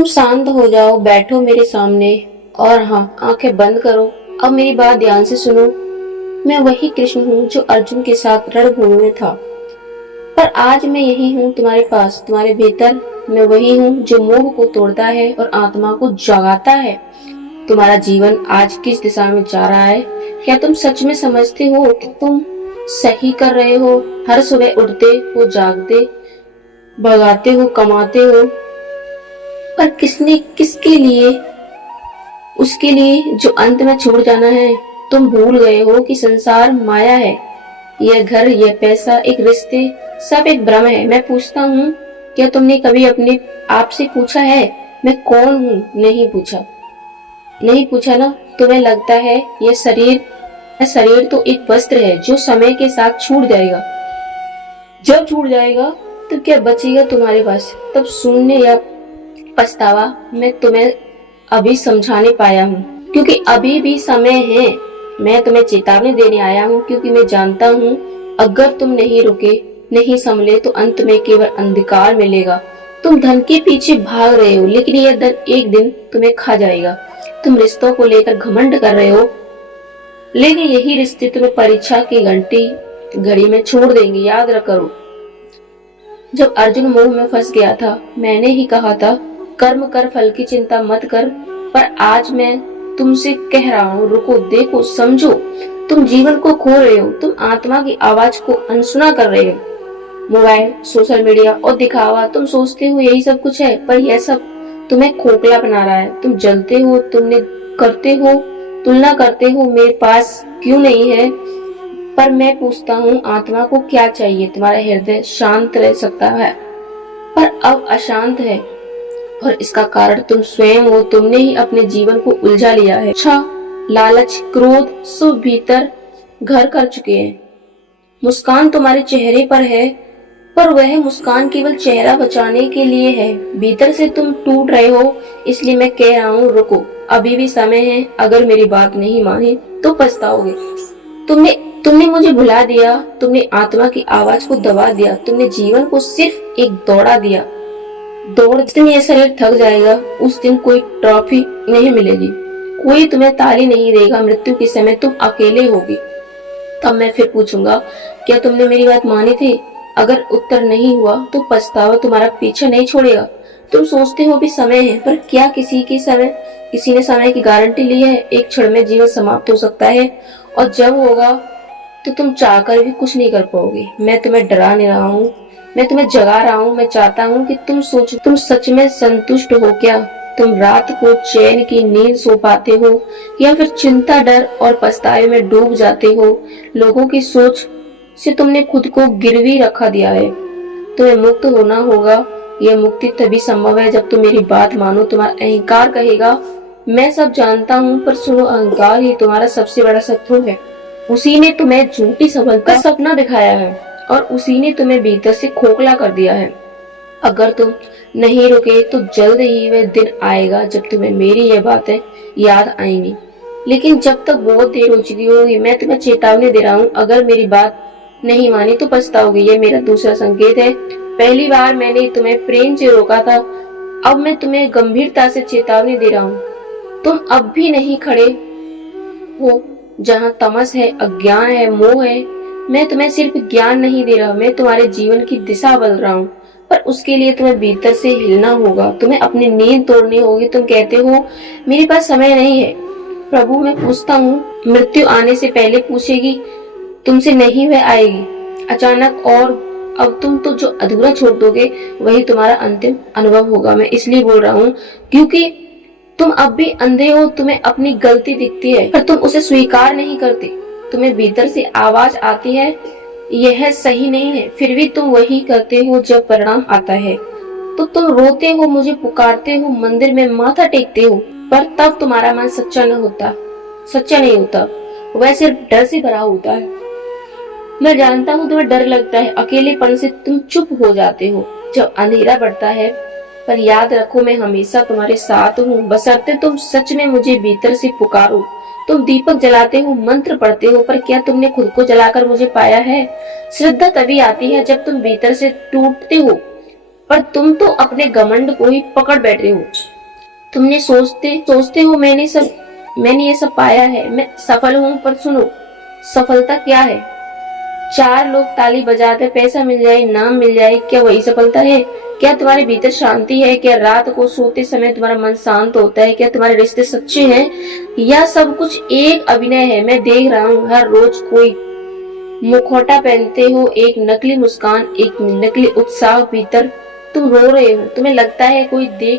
तुम शांत हो जाओ, बैठो मेरे सामने और हाँ, आंखें बंद करो। अब मेरी बात ध्यान से सुनो। मैं वही कृष्ण हूँ जो अर्जुन के साथ रणभूमि में था, पर आज मैं यही हूँ तुम्हारे पास, तुम्हारे भीतर। मैं वही हूँ जो मोह को तोड़ता है और आत्मा को जगाता है। तुम्हारा जीवन आज किस दिशा में जा रहा है? क्या तुम सच में समझते हो कि तुम सही कर रहे हो? हर सुबह उठते हो, जागते, भगाते हो, कमाते हो, पर किसने, किसके लिए? उसके लिए जो अंत में छूट जाना है। तुम भूल गए हो कि संसार माया है। यह घर, यह पैसा, एक रिश्ते, सब एक भ्रम है। मैं पूछता हूँ, क्या तुमने कभी अपने आप से पूछा है मैं कौन हूँ? नहीं पूछा, नहीं पूछा ना? तुम्हें लगता है यह शरीर तो एक वस्त्र है जो समय के साथ छूट जाएगा। जब छूट जाएगा तो क्या बचेगा तुम्हारे पास? तब शून्य या पछतावा। मैं तुम्हें अभी समझाने पाया हूँ क्योंकि अभी भी समय है। मैं तुम्हें चेतावनी देने आया हूँ क्योंकि मैं जानता हूँ अगर तुम नहीं रुके, नहीं संभले तो अंत में केवल अंधकार मिलेगा। तुम धन के पीछे भाग रहे हो, लेकिन यह धन एक दिन तुम्हें खा जाएगा। तुम रिश्तों को लेकर घमंड कर रहे हो, लेकिन यही रिश्ते तुम्हें परीक्षा की घड़ी में छोड़ देंगे। याद करो, जब अर्जुन मोह में फंस गया था, मैंने ही कहा था कर्म कर, फल की चिंता मत कर। पर आज मैं तुमसे कह रहा हूँ, रुको, देखो, समझो। तुम जीवन को खो रहे हो, तुम आत्मा की आवाज को अनसुना कर रहे हो। मोबाइल, सोशल मीडिया और दिखावा, तुम सोचते हो यही सब कुछ है, पर यह सब तुम्हें खोखला बना रहा है। तुम जलते हो, तुमने करते हो, तुलना करते हो, मेरे पास क्यों नहीं है। पर मैं पूछता हूँ, आत्मा को क्या चाहिए? तुम्हारा हृदय शांत रह सकता है, पर अब अशांत है, और इसका कारण तुम स्वयं हो। तुमने ही अपने जीवन को उलझा लिया है। इच्छा, लालच, क्रोध सब भीतर घर कर चुके हैं। मुस्कान तुम्हारे चेहरे पर है, पर वह मुस्कान केवल चेहरा बचाने के लिए है। भीतर से तुम टूट रहे हो। इसलिए मैं कह रहा हूँ, रुको, अभी भी समय है। अगर मेरी बात नहीं मानी तो पछताओगे। तुमने तुमने मुझे भुला दिया, तुमने आत्मा की आवाज को दबा दिया, तुमने जीवन को सिर्फ एक दौड़ा दिया। जिस दिन ये शरीर थक जाएगा, उस दिन कोई ट्रॉफी नहीं मिलेगी, कोई तुम्हें ताली नहीं देगा। मृत्यु के समय तुम अकेले होगी। तब मैं फिर पूछूंगा, क्या तुमने मेरी बात मानी थी? अगर उत्तर नहीं हुआ तो पछतावा तुम्हारा पीछा नहीं छोड़ेगा। तुम सोचते हो भी समय है, पर क्या किसी ने समय की गारंटी ली है? एक क्षण में जीवन समाप्त हो सकता है, और जब होगा तो तुम चाहकर भी कुछ नहीं कर पाओगे। मैं तुम्हें डरा नहीं रहा हूँ, मैं तुम्हें जगा रहा हूँ। मैं चाहता हूँ कि तुम सच में संतुष्ट हो क्या? तुम रात को चैन की नींद सो पाते हो, या फिर चिंता, डर और पछतावे में डूब जाते हो? लोगों की सोच से तुमने खुद को गिरवी रखा दिया है। तुम्हें मुक्त होना होगा। यह मुक्ति तभी संभव है जब तुम मेरी बात मानो। तुम्हारा अहंकार कहेगा मैं सब जानता हूँ, पर सुनो, अहंकार ही तुम्हारा सबसे बड़ा शत्रु है। उसी ने तुम्हें झूठी सफलता का सपना दिखाया है, और उसी ने तुम्हें भीतर से खोखला कर दिया है। अगर तुम नहीं रुके तो जल्द ही वह दिन आएगा जब तुम्हें मेरी ये बातें याद आएंगी। लेकिन जब तक बहुत देर हो चुकी होगी। मैं तुम्हें चेतावनी दे रहा हूँ, अगर मेरी बात नहीं मानी तो पछताओगे। ये मेरा दूसरा संकेत है। पहली बार मैंने तुम्हें प्रेम से रोका था, अब मैं तुम्हें गंभीरता से चेतावनी दे रहा हूँ। तुम अब भी नहीं खड़े हो जहाँ तमस है, अज्ञान है, मोह है। मैं तुम्हें सिर्फ ज्ञान नहीं दे रहा, मैं तुम्हारे जीवन की दिशा बदल रहा हूँ। पर उसके लिए तुम्हें भीतर से हिलना होगा, तुम्हें अपनी नींद तोड़नी होगी। तुम कहते हो मेरे पास समय नहीं है। प्रभु, मैं पूछता हूँ, मृत्यु आने से पहले पूछेगी तुमसे, नहीं वह आएगी अचानक, और अब तुम तो जो अधूरा छोड़ दोगे वही तुम्हारा अंतिम अनुभव होगा। मैं इसलिए बोल रहा हूँ क्योंकि तुम अब भी अंधे हो। तुम्हें अपनी गलती दिखती है, पर तुम उसे स्वीकार नहीं करते। तुम्हें भीतर से आवाज आती है यह सही नहीं है, फिर भी तुम वही करते हो। जब परिणाम आता है तो तुम रोते हो, मुझे पुकारते हो, मंदिर में माथा टेकते हो, पर तब तुम्हारा मन सच्चा नहीं होता। वह सिर्फ डर से भरा होता है। मैं जानता हूँ तुम्हें डर लगता है, अकेलेपन से तुम चुप हो जाते हो जब अंधेरा बढ़ता है, पर याद रखो मैं हमेशा तुम्हारे साथ हूँ, बशर्ते तुम सच में मुझे भीतर से पुकारो। तुम दीपक जलाते हो, मंत्र पढ़ते हो, पर क्या तुमने खुद को जलाकर मुझे पाया है? श्रद्धा तभी आती है जब तुम भीतर से टूटते हो, पर तुम तो अपने घमंड को ही पकड़ बैठे हो। तुमने सोचते हो मैंने ये सब पाया है, मैं सफल हूँ, पर सुनो, सफलता क्या है? चार लोग ताली बजाते पैसा मिल जाए, नाम मिल जाए, क्या वही सफलता है? क्या तुम्हारे भीतर शांति है? क्या रात को सोते समय तुम्हारा मन शांत होता है? क्या तुम्हारे रिश्ते सच्चे हैं? या सब कुछ एक अभिनय है? मैं देख रहा हूँ हर रोज कोई मुखौटा पहनते हो, एक नकली मुस्कान, एक नकली उत्साह, भीतर तुम रो रहे हो। तुम्हें लगता है कोई देख